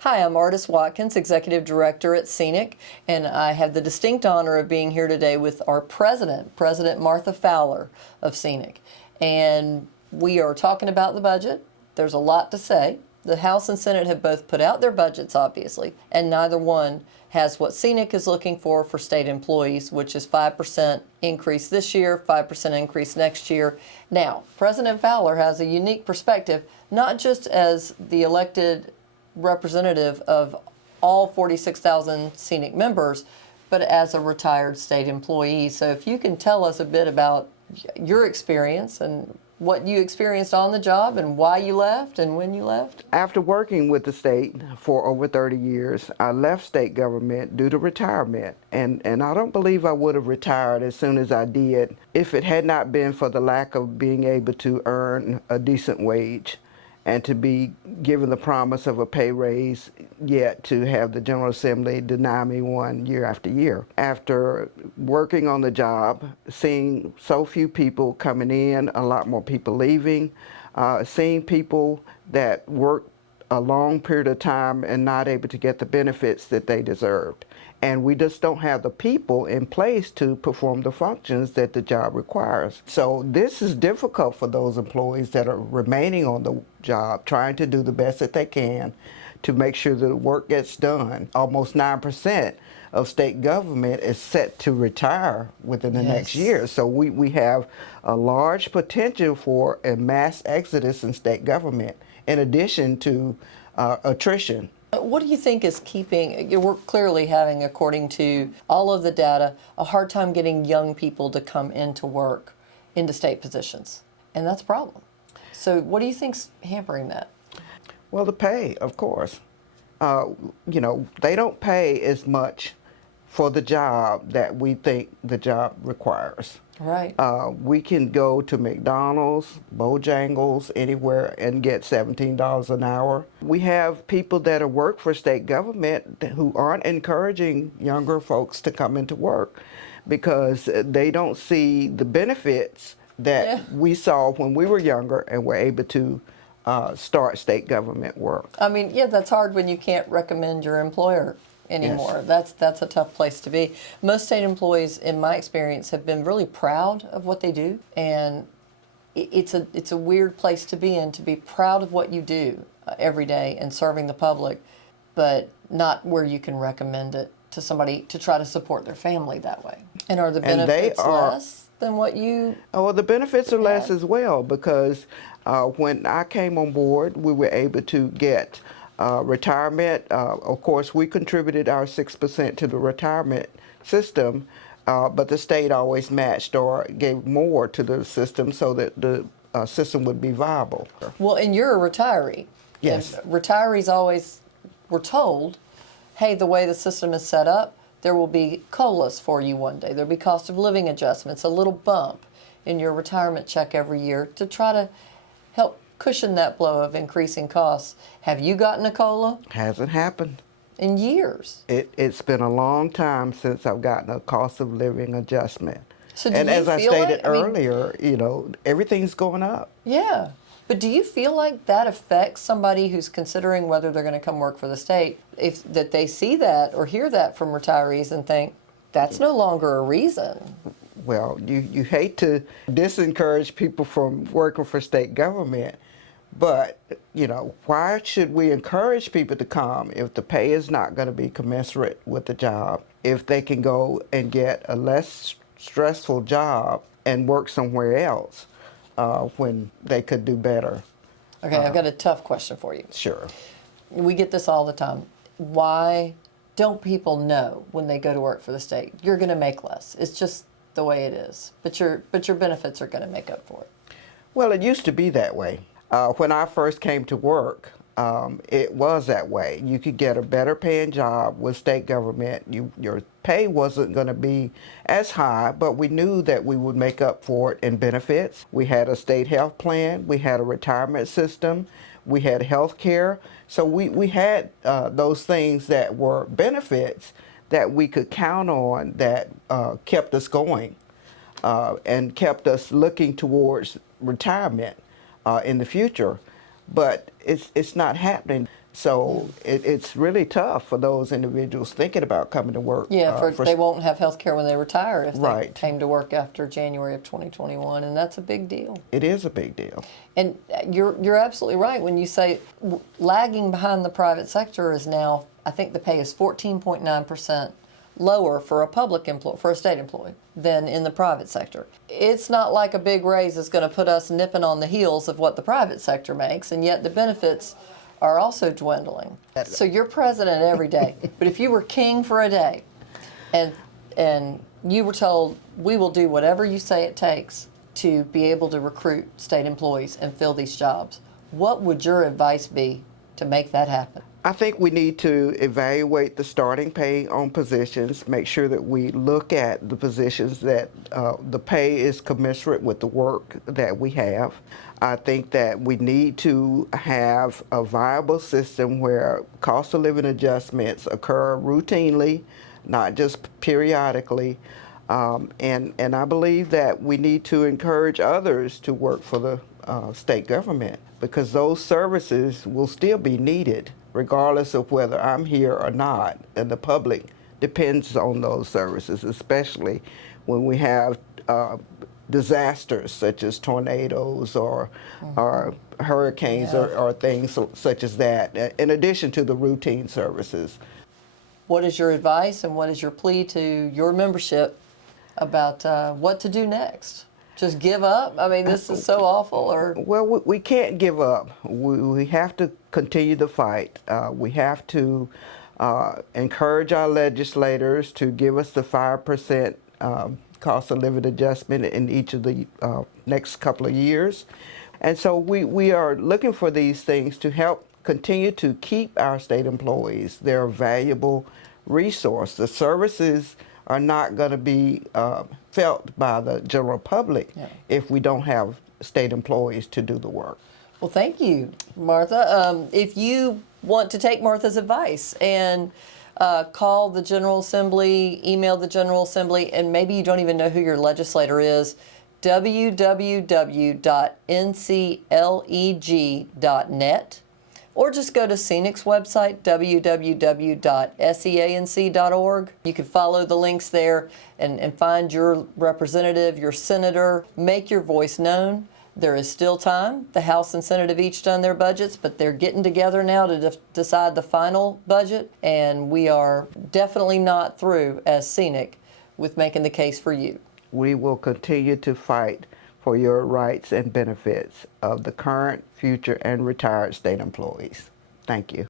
Hi, I'm Ardis Watkins, Executive Director at SEANC, and I have the distinct honor of being here today with our President, President Martha Fowler of SEANC. And we are talking about the budget. There's a lot to say. The House and Senate have both put out their budgets, obviously, and neither one has what SEANC is looking for state employees, which is 5% increase this year, 5% increase next year. Now, President Fowler has a unique perspective, not just as the elected representative of all 46,000 SEANC members, but as a retired state employee. So if you can tell us a bit about your experience and what you experienced on the job and why you left and when you left. After working with the state for over 30 years, I left state government due to retirement. And I don't believe I would have retired as soon as I did if it had not been for the lack of being able to earn a decent wage and to be given the promise of a pay raise, yet to have the General Assembly deny me one year after year. After working on the job, seeing so few people coming in, a lot more people leaving, seeing people that worked a long period of time and not able to get the benefits that they deserved. And we just don't have the people in place to perform the functions that the job requires. So this is difficult for those employees that are remaining on the job, trying to do the best that they can to make sure that the work gets done. Almost 9% of state government is set to retire within the next year. So we have a large potential for a mass exodus in state government, in addition to attrition. What do you think is keeping, we're clearly having, according to all of the data, a hard time getting young people to come into work, into state positions, and that's a problem. So what do you think's hampering that? Well, the pay, of course. You know, they don't pay as much for the job that we think the job requires. Right. We can go to McDonald's, Bojangles, anywhere and get $17 an hour. We have people that are work for state government who aren't encouraging younger folks to come into work because they don't see the benefits that we saw when we were younger and were able to start state government work. I mean, yeah, that's hard when you can't recommend your employer anymore. Yes. That's a tough place to be. Most state employees, in my experience, have been really proud of what they do, and it's a weird place to be proud of what you do every day and serving the public, but not where you can recommend it to somebody to try to support their family that way. And are the benefits less than what you? Oh, the benefits are less as well, because when I came on board, we were able to get retirement. Of course, we contributed our 6% to the retirement system, but the state always matched or gave more to the system so that the system would be viable. Well, and you're a retiree. Yes. And retirees always were told, hey, the way the system is set up, there will be COLAs for you one day. There'll be cost of living adjustments, a little bump in your retirement check every year to try to help cushion that blow of increasing costs. Have you gotten a COLA? Hasn't happened. In years. It's been a long time since I've gotten a cost of living adjustment. So do and you as I feel stated like, earlier, you know, everything's going up. Yeah. But do you feel like that affects somebody who's considering whether they're going to come work for the state, if that they see that or hear that from retirees and think, that's no longer a reason? Well, you hate to disencourage people from working for state government, but, you know, why should we encourage people to come if the pay is not going to be commensurate with the job, if they can go and get a less stressful job and work somewhere else when they could do better? Okay, I've got a tough question for you. Sure. We get this all the time. Why don't people know when they go to work for the state, you're going to make less? It's just the way it is. But your benefits are going to make up for it. Well, it used to be that way. When I first came to work, it was that way. You could get a better paying job with state government. Your pay wasn't going to be as high, but we knew that we would make up for it in benefits. We had a state health plan. We had a retirement system. We had health care. So we had those things that were benefits that we could count on that kept us going and kept us looking towards retirement in the future. but it's not happening. So it's really tough for those individuals thinking about coming to work. Yeah, they won't have health care when they retire if they Right. came to work after January of 2021, and that's a big deal. It is a big deal. And you're absolutely right when you say lagging behind the private sector is now, I think the pay is 14.9% lower for a public employee, for a state employee, than in the private sector. It's not like a big raise is going to put us nipping on the heels of what the private sector makes, and yet the benefits are also dwindling. So you're president every day, but if you were king for a day, and you were told, we will do whatever you say it takes to be able to recruit state employees and fill these jobs, what would your advice be to make that happen? I think we need to evaluate the starting pay on positions, make sure that we look at the positions that the pay is commensurate with the work that we have. I think that we need to have a viable system where cost of living adjustments occur routinely, not just periodically. And I believe that we need to encourage others to work for the state government, because those services will still be needed regardless of whether I'm here or not. And the public depends on those services, especially when we have disasters such as tornadoes or hurricanes or things such as that, in addition to the routine services. What is your advice and what is your plea to your membership about what to do next? Just give up? I mean, this is so awful, or? Well, we can't give up. We have to continue the fight. We have to encourage our legislators to give us the 5% cost of living adjustment in each of the next couple of years. And so we are looking for these things to help continue to keep our state employees. They're a valuable resource. The services are not going to be felt by the general public if we don't have state employees to do the work. Well, thank you, Martha. If you want to take Martha's advice and call the General Assembly, email the General Assembly, and maybe you don't even know who your legislator is, www.ncleg.net. Or just go to SEANC's website, www.seanc.org. You can follow the links there and find your representative, your senator. Make your voice known. There is still time. The House and Senate have each done their budgets, but they're getting together now to decide the final budget. And we are definitely not through as SEANC with making the case for you. We will continue to fight for your rights and benefits of the current, future, and retired state employees. Thank you.